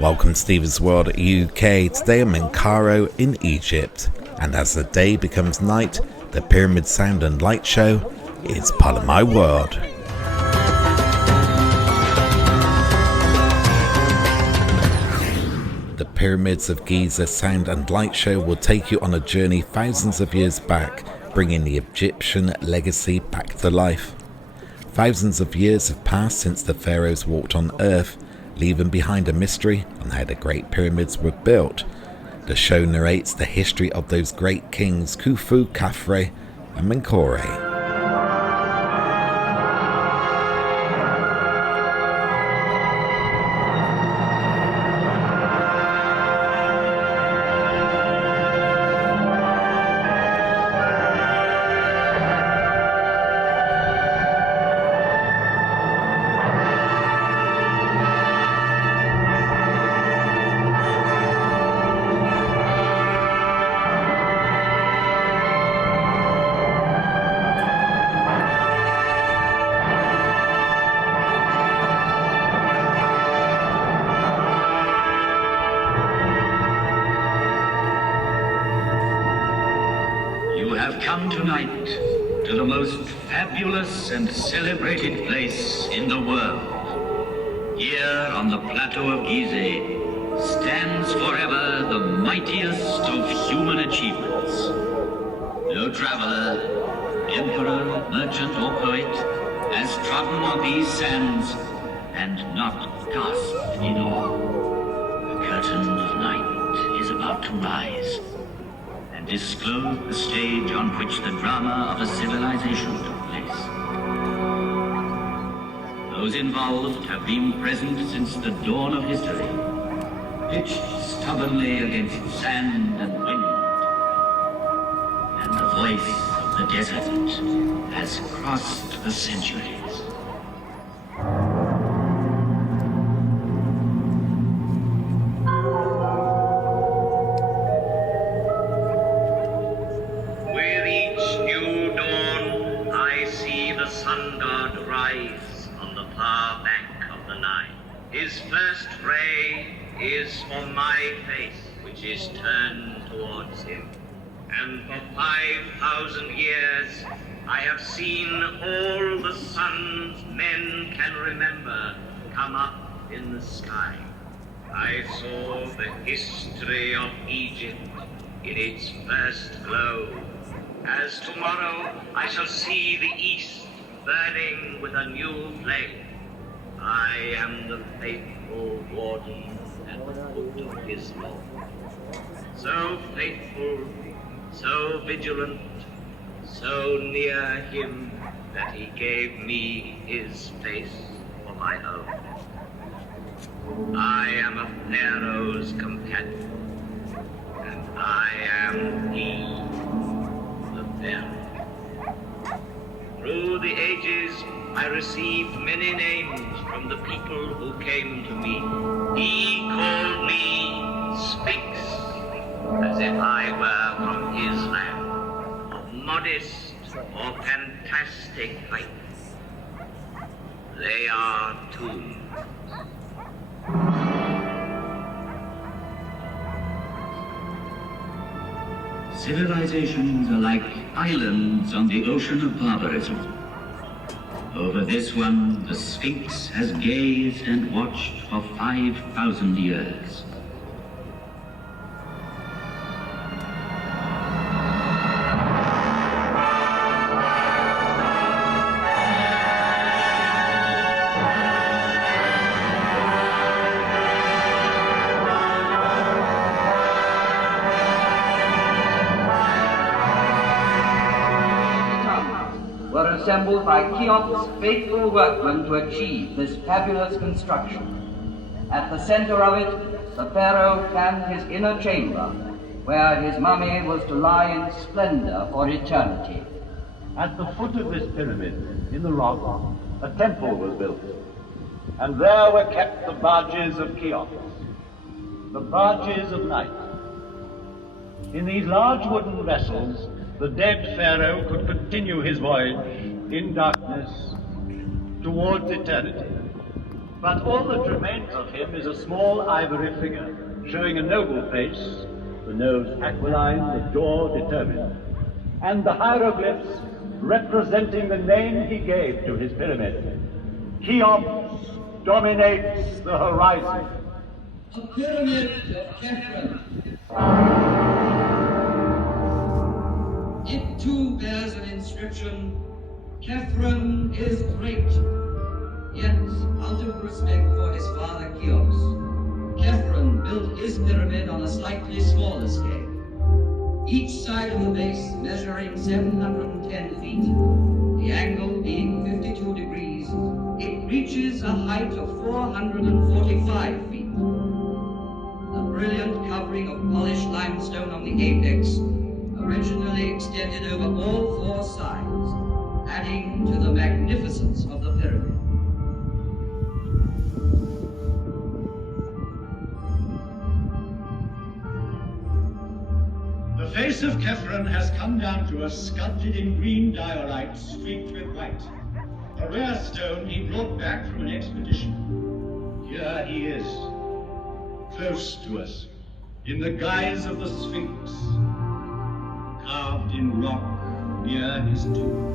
Welcome to Steven's World UK. Today I'm in Cairo in Egypt, and as the day becomes night, the pyramid sound and light show is part of my world. The Pyramids of Giza sound and light show will take you on a journey thousands of years back, bringing the Egyptian legacy back to life. Thousands of years have passed since the pharaohs walked on earth, leaving behind a mystery on how the Great Pyramids were built. The show narrates the history of those great kings Khufu, Khafre and Menkaure. Come tonight to the most fabulous and celebrated place in the world. Here on the plateau of Giza stands forever the mightiest of human achievements. No traveler, emperor, merchant or poet has trodden on these sands and not gasped in awe. The curtain of night is about to rise and disclose the stage on which the drama of a civilization took place. Those involved have been present since the dawn of history, pitched stubbornly against sand and wind, and the voice of the desert has crossed the centuries. His first ray is on my face, which is turned towards him. And for 5,000 years, I have seen all the suns men can remember come up in the sky. I saw the history of Egypt in its first glow. As tomorrow I shall see the east burning with a new flame. I am the faithful warden at the foot of his law. So faithful, so vigilant, so near him that he gave me his face for my own. I am a pharaoh's companion, and I am he, the pharaoh. Through the ages, I received many names from the people who came to me. He called me Sphinx, as if I were from his land, of modest or fantastic height. They are tombs. Civilizations are like islands on the ocean of barbarism. Over this one, the Sphinx has gazed and watched for 5,000 years. Assembled by Cheops' faithful workmen to achieve this fabulous construction. At the center of it, the pharaoh planned his inner chamber, where his mummy was to lie in splendor for eternity. At the foot of this pyramid, in the rock, a temple was built, and there were kept the barges of Cheops, the barges of night. In these large wooden vessels, the dead pharaoh could continue his voyage in darkness towards eternity. But all that remains of him is a small ivory figure, showing a noble face, the nose aquiline, the jaw determined, and the hieroglyphs representing the name he gave to his pyramid. Cheops dominates the horizon. A pyramid of Khafre. It too bears an inscription, Khafre is great. Yet, out of respect for his father Cheops, Khafre built his pyramid on a slightly smaller scale. Each side of the base measuring 710 feet, the angle being 52 degrees, it reaches a height of 445 feet. The brilliant covering of polished limestone on the apex originally extended over all four sides, adding to the magnificence of the pyramid. The face of Khafre has come down to us sculpted in green diorite streaked with white. A rare stone he brought back from an expedition. Here he is, close to us, in the guise of the Sphinx, carved in rock near his tomb.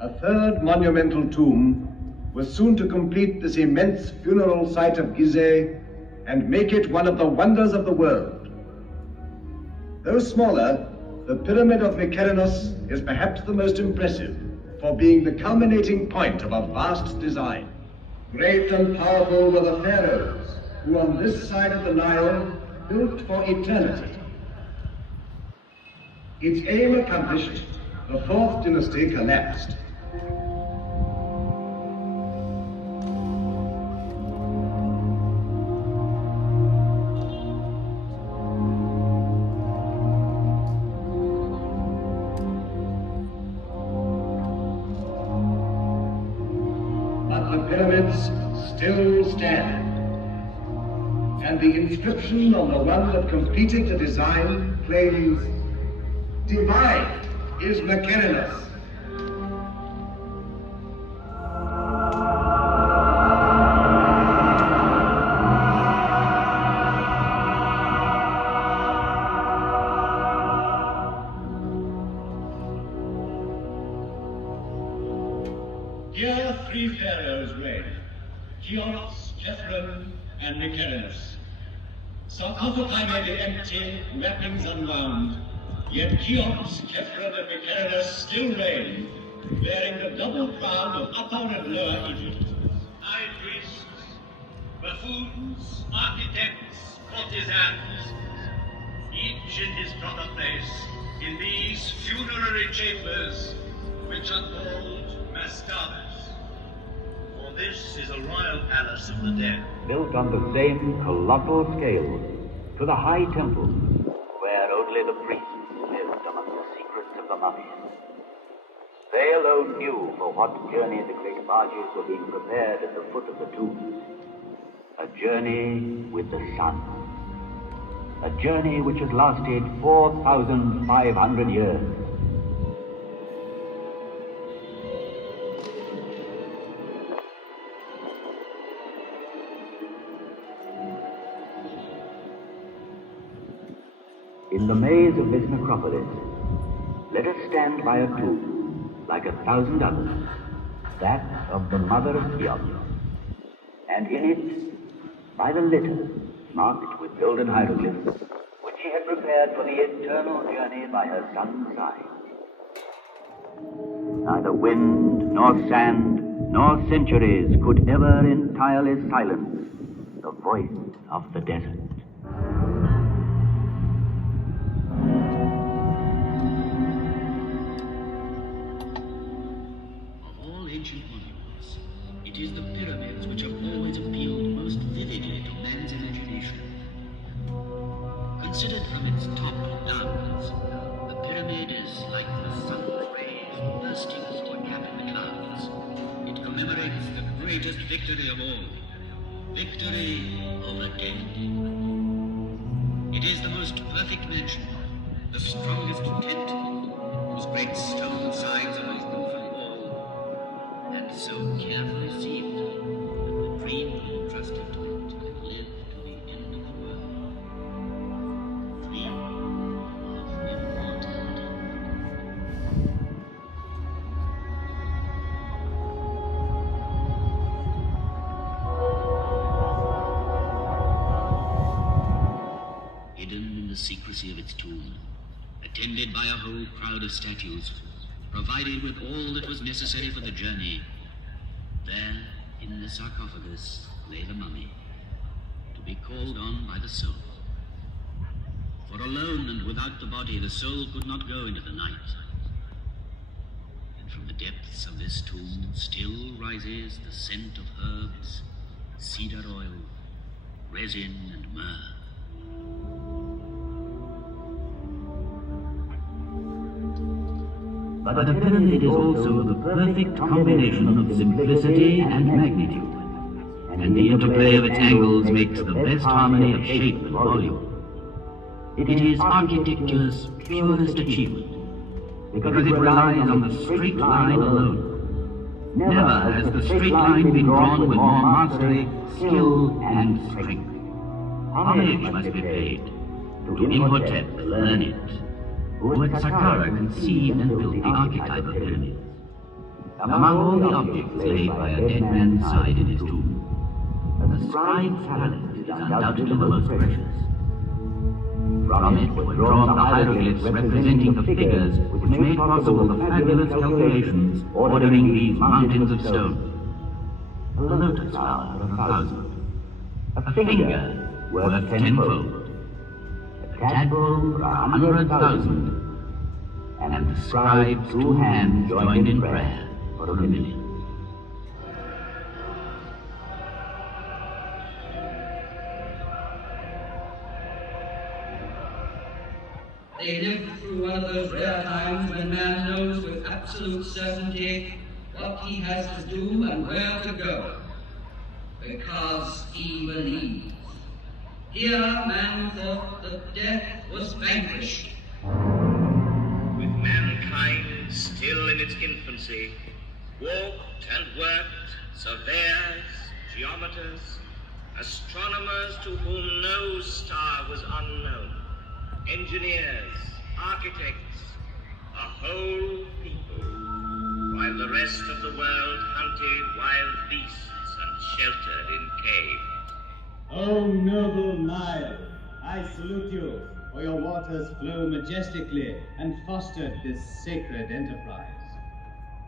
A third monumental tomb was soon to complete this immense funeral site of Giza and make it one of the wonders of the world. Though smaller, the Pyramid of Menkaure is perhaps the most impressive for being the culminating point of a vast design. Great and powerful were the pharaohs, who on this side of the Nile built for eternity. Its aim accomplished, the fourth dynasty collapsed. Pyramids still stand, and the inscription on the one that completed the design claims, "Divine is Menkaure." Here three pharaohs reign, Cheops, Khafre, and Menkaure. Sarcophagi may be empty, wrappings unwound, yet Cheops, Khafre, and Menkaure still reign, bearing the double crown of Upper and Lower Egypt. High priests, buffoons, architects, courtesans, each in his proper place in these funerary chambers, which are called mastabas. For this is a royal palace of the dead, built on the same colossal scale to the high temple, where only the priests lived among the secrets of the mummies. They alone knew for what journey the great barges were being prepared at the foot of the tombs. A journey with the sun. A journey which has lasted 4,500 years. In the maze of this necropolis, let us stand by a tomb, like 1,000 others, that of the mother of Cheops, and in it, by the litter, marked with golden hieroglyphs, which she had prepared for the eternal journey by her son's side. Neither wind, nor sand, nor centuries could ever entirely silence the voice of the desert. It is the pyramids which have always appealed most vividly to man's imagination. Considered from its top downwards, the pyramid is like the sun's rays bursting through a gap in the clouds. It commemorates the greatest victory of all, victory over death. It is the most perfect mansion, the strongest tent, whose great stone sides are like roof and wall, and so carefully sealed, the dream the secrecy of its tomb, attended by a whole crowd of statues, provided with all that was necessary for the journey. There, in the sarcophagus, lay the mummy, to be called on by the soul. For alone and without the body, the soul could not go into the night. And from the depths of this tomb still rises the scent of herbs, cedar oil, resin, and myrrh. But the pyramid is also the perfect combination of simplicity and magnitude, and the interplay of its angles makes the best harmony of shape and volume. It is architecture's purest achievement, because it relies on the straight line alone. Never has the straight line been drawn with more mastery, skill, and strength. Homage must be paid to Imhotep, the learned, who at Saqqara conceived and built the archetypal pyramids. Among all the objects laid by a dead man's side in his tomb, the scribe's talent is undoubtedly the most precious. From it were drawn the hieroglyphs representing the figures which made possible the fabulous calculations ordering these mountains of stone. A lotus flower for 1,000, a finger worth 10-fold, a tadpole for 100,000, and the scribe's 2 hands joined in prayer for 1,000,000. They lived through one of those rare times when man knows with absolute certainty what he has to do and where to go, because he believes. Here man thought that death was vanquished. With mankind still in its infancy, walked and worked surveyors, geometers, astronomers to whom no star was unknown, engineers, architects, a whole people, while the rest of the world hunted wild beasts and sheltered in caves. O noble Nile, I salute you, for your waters flow majestically and fostered this sacred enterprise.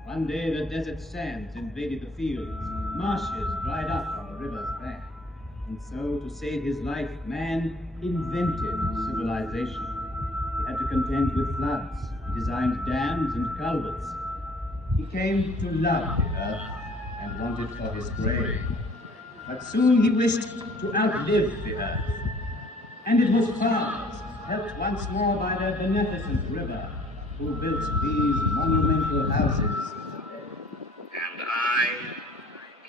One day the desert sands invaded the fields, marshes dried up on the river's bank. And so, to save his life, man invented civilization. He had to contend with floods. He designed dams and culverts. He came to love the earth and wanted for his grave. But soon he wished to outlive the earth. And it was pharaohs, helped once more by their beneficent river, who built these monumental houses. And I,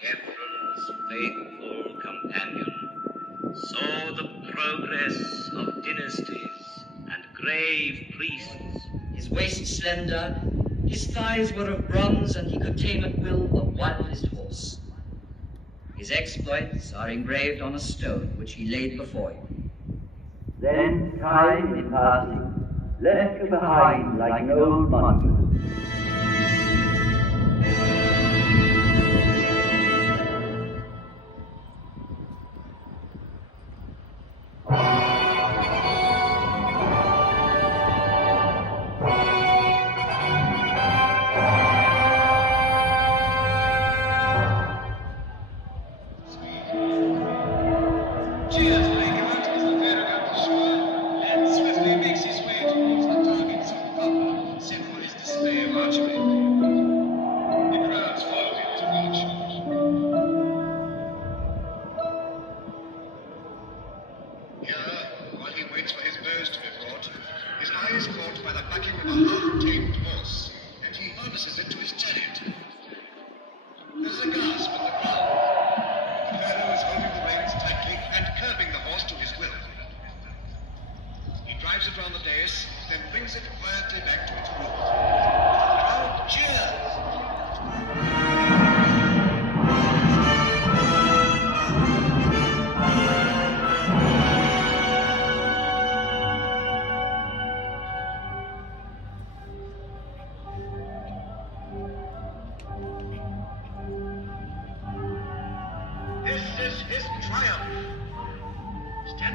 Khafre's faithful companion, saw the progress of dynasties and grave priests. His waist slender, his thighs were of bronze, and he could tame at will the wildest horse. His exploits are engraved on a stone which he laid before you. Then time in passing left behind like an old monument.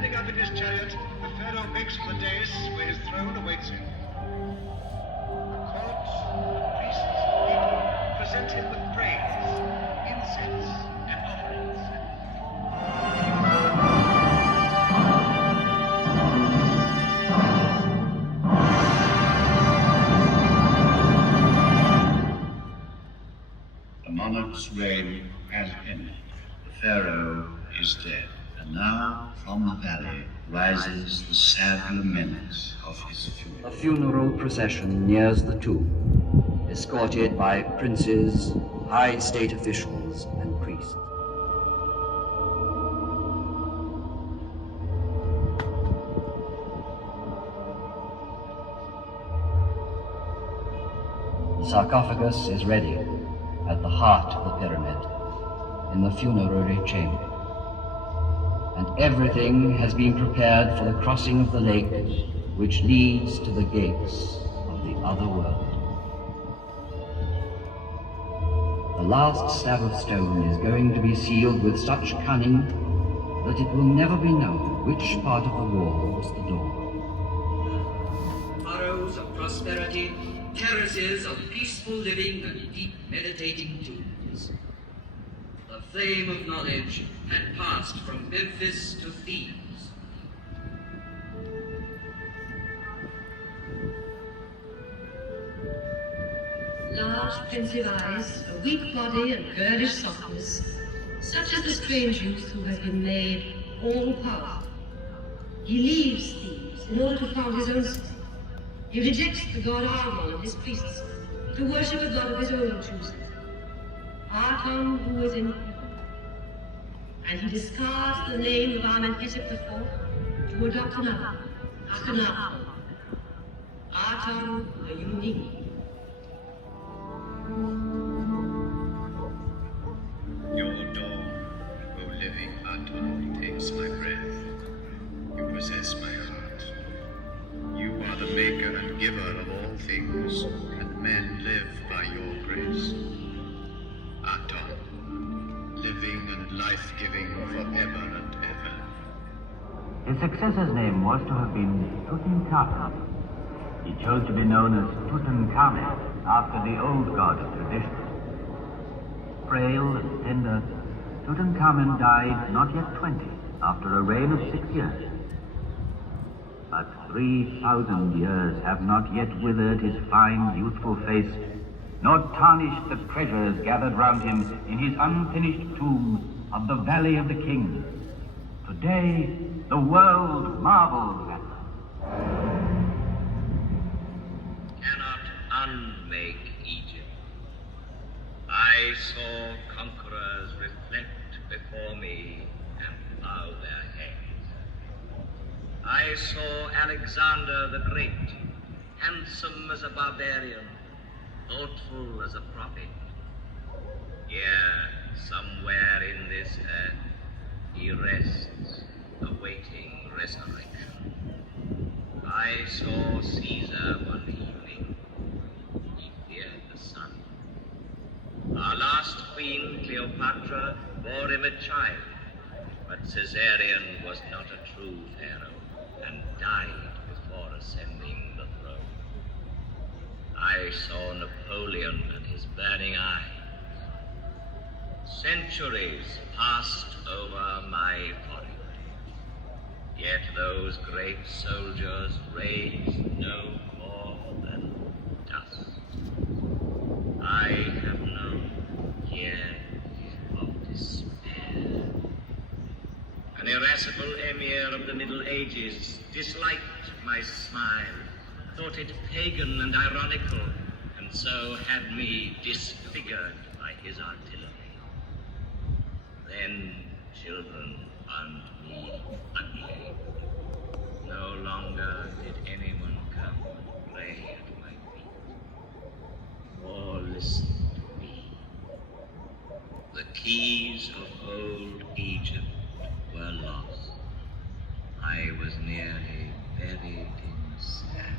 Standing up in his chariot, the pharaoh makes for the dais where his throne awaits him. The court, the priests, the people present him with praise, incense, and offerings. The monarch's reign has ended. The pharaoh is dead. And now, from the valley, rises the sad lament of his funeral. A funeral procession nears the tomb, escorted by princes, high state officials, and priests. The sarcophagus is ready at the heart of the pyramid, in the funerary chamber. And everything has been prepared for the crossing of the lake, which leads to the gates of the other world. The last slab of stone is going to be sealed with such cunning that it will never be known which part of the wall was the door. Furrows of prosperity, terraces of peaceful living and deep meditating tombs. The flame of knowledge had passed from Memphis to Thebes. Large, pensive eyes, a weak body and girlish softness, such as the strange youth who has been made all-powerful. He leaves Thebes in order to found his own city. He rejects the god Amon and his priests to worship a god of his own choosing, Aton, who is in heaven. And he discards the name of Amenhotep IV to adopt another, Akhenaten, Aton the unique. Your dawn, O living Aton, takes my breath. You possess my heart. You are the maker and giver of all things, and men live by your grace. Aton, living and life-giving forever and ever. His successor's name was to have been Tutankhamun. He chose to be known as Tutankhamen after the old god of tradition. Frail and tender, Tutankhamen died not yet 20 after a reign of 6 years. But 3,000 years have not yet withered his fine, youthful face, nor tarnished the treasures gathered round him in his unfinished tomb of the Valley of the Kings. Today, the world marvels at him. Cannot unmake Egypt. I saw conquerors reflect before me and bow their heads. I saw Alexander the Great, handsome as a barbarian, thoughtful as a prophet. Here, somewhere in this earth, he rests, awaiting resurrection. I saw Caesar one evening. He feared the sun. Our last queen, Cleopatra, bore him a child, but Caesarion was not a true pharaoh and died before ascending the throne. I saw Napoleon and his burning eyes. Centuries passed over my forehead, yet those great soldiers raised no more than dust. I have known years of despair. An irascible emir of the Middle Ages disliked my smile, thought it pagan and ironical, and so had me disfigured by his artillery. Then children found me ugly. No longer did anyone come and pray at my feet, or listen to me. The keys of old Egypt were lost. I was nearly buried in sand.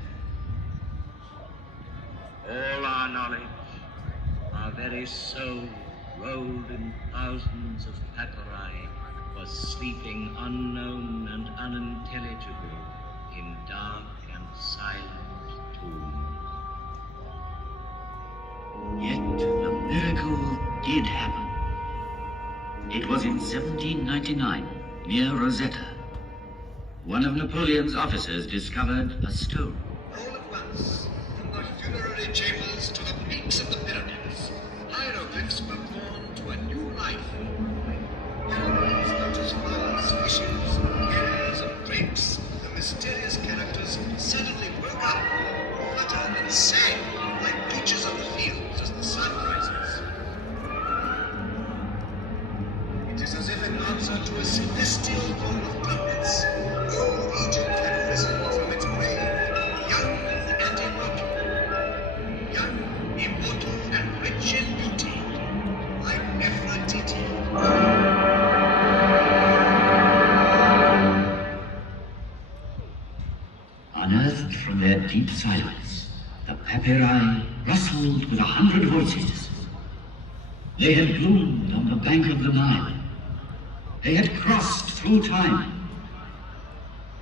All our knowledge, our very soul, rolled in thousands of papyri, was sleeping unknown and unintelligible in dark and silent tombs. Yet the miracle did happen. It was in 1799, near Rosetta. One of Napoleon's officers discovered a stone. All at once, from the funerary chambers to the peaks of the pyramids, hieroglyphs were born to a new life. Animals, lotus flowers, fishes, hares, and drapes, the mysterious characters suddenly woke up, fluttered and sang like creatures of the fields as the sun rises. It is as if in answer to a celestial call of trumpets, old Egypt had risen from its grave, young and immortal. Young, immortal, and rich in beauty, like Nefertiti. Unearthed from their deep silence, the papyri rustled with 100 voices. They had bloomed on the bank of the Nile. They had crossed through time.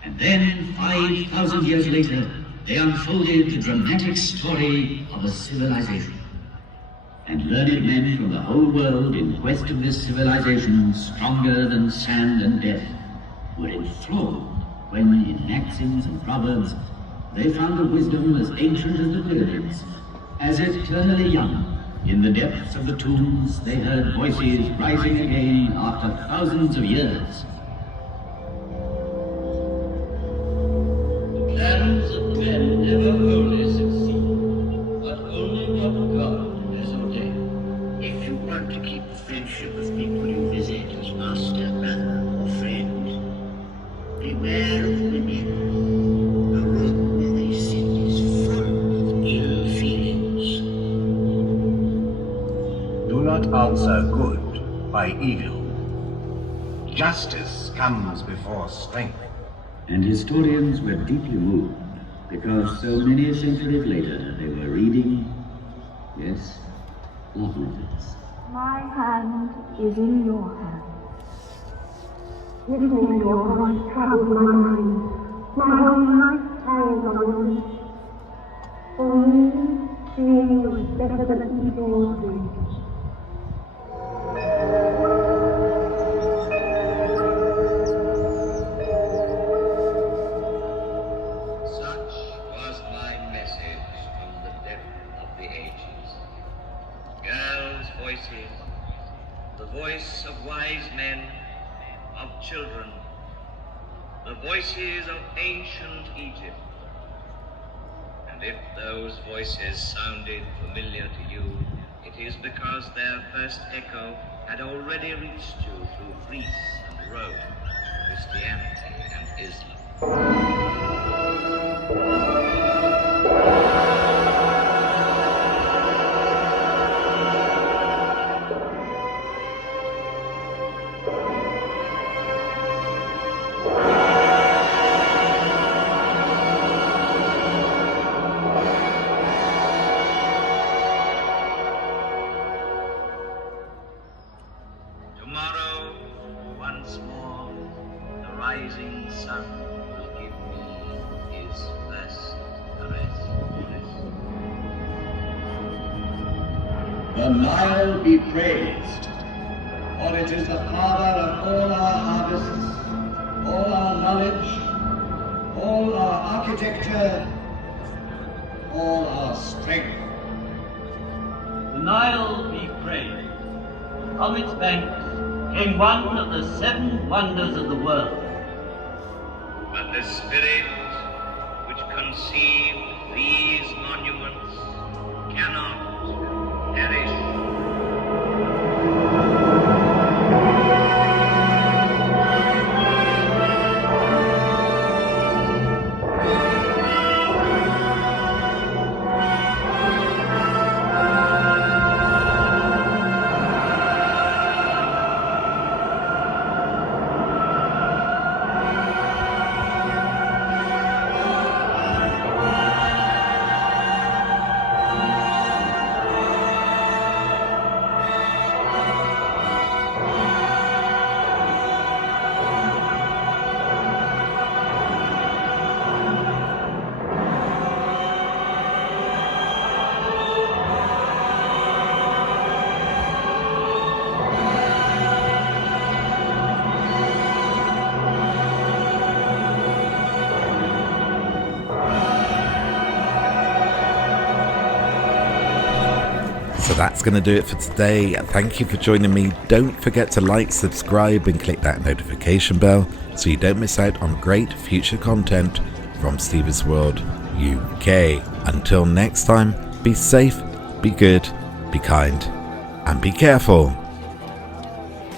And then, 5,000 years later, they unfolded the dramatic story of a civilization. And learned men from the whole world in quest of this civilization, stronger than sand and death, were enthralled when, in maxims and proverbs, they found a wisdom as ancient as the pyramids, as eternally young. In the depths of the tombs, they heard voices rising again after thousands of years. The plans of men never wholly succeed, but only what God has ordained. If you want to keep the friendship of people you visit as master, brother, or friend, beware of women. The room where they sit is full of ill feelings. Do not answer good by evil. Justice comes before strength. And historians were deeply moved, because so many centuries later they were reading, yes, love letters. My hand is in your hand. Listening to your voice troubled my mind. My whole life hangs on you. For me, seeing was better than eating or drinking. Such was my message from the depth of the ages. Girls' voices, the voice of wise men, of children, the voices of ancient Egypt. And if those voices sounded familiar to you, it is because their first echo had already reached you through Greece and Rome, Christianity and Islam. Tomorrow, once more, the rising sun will give me his first caress. The Nile be praised, for it is the father of all our harvests, all our knowledge, all our architecture, all our strength. The Nile be praised. From its banks came one of the 7 wonders of the world. But the spirit which conceived these monuments cannot perish. So that's going to do it for today. Thank you for joining me. Don't forget to like, subscribe and click that notification bell so you don't miss out on great future content from Steve's World UK. Until next time, be safe, be good, be kind and be careful.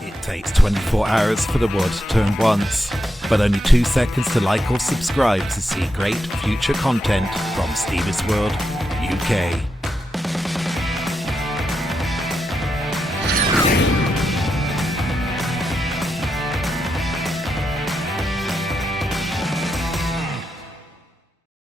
It takes 24 hours for the world to turn once, but only 2 seconds to like or subscribe to see great future content from Steve's World UK.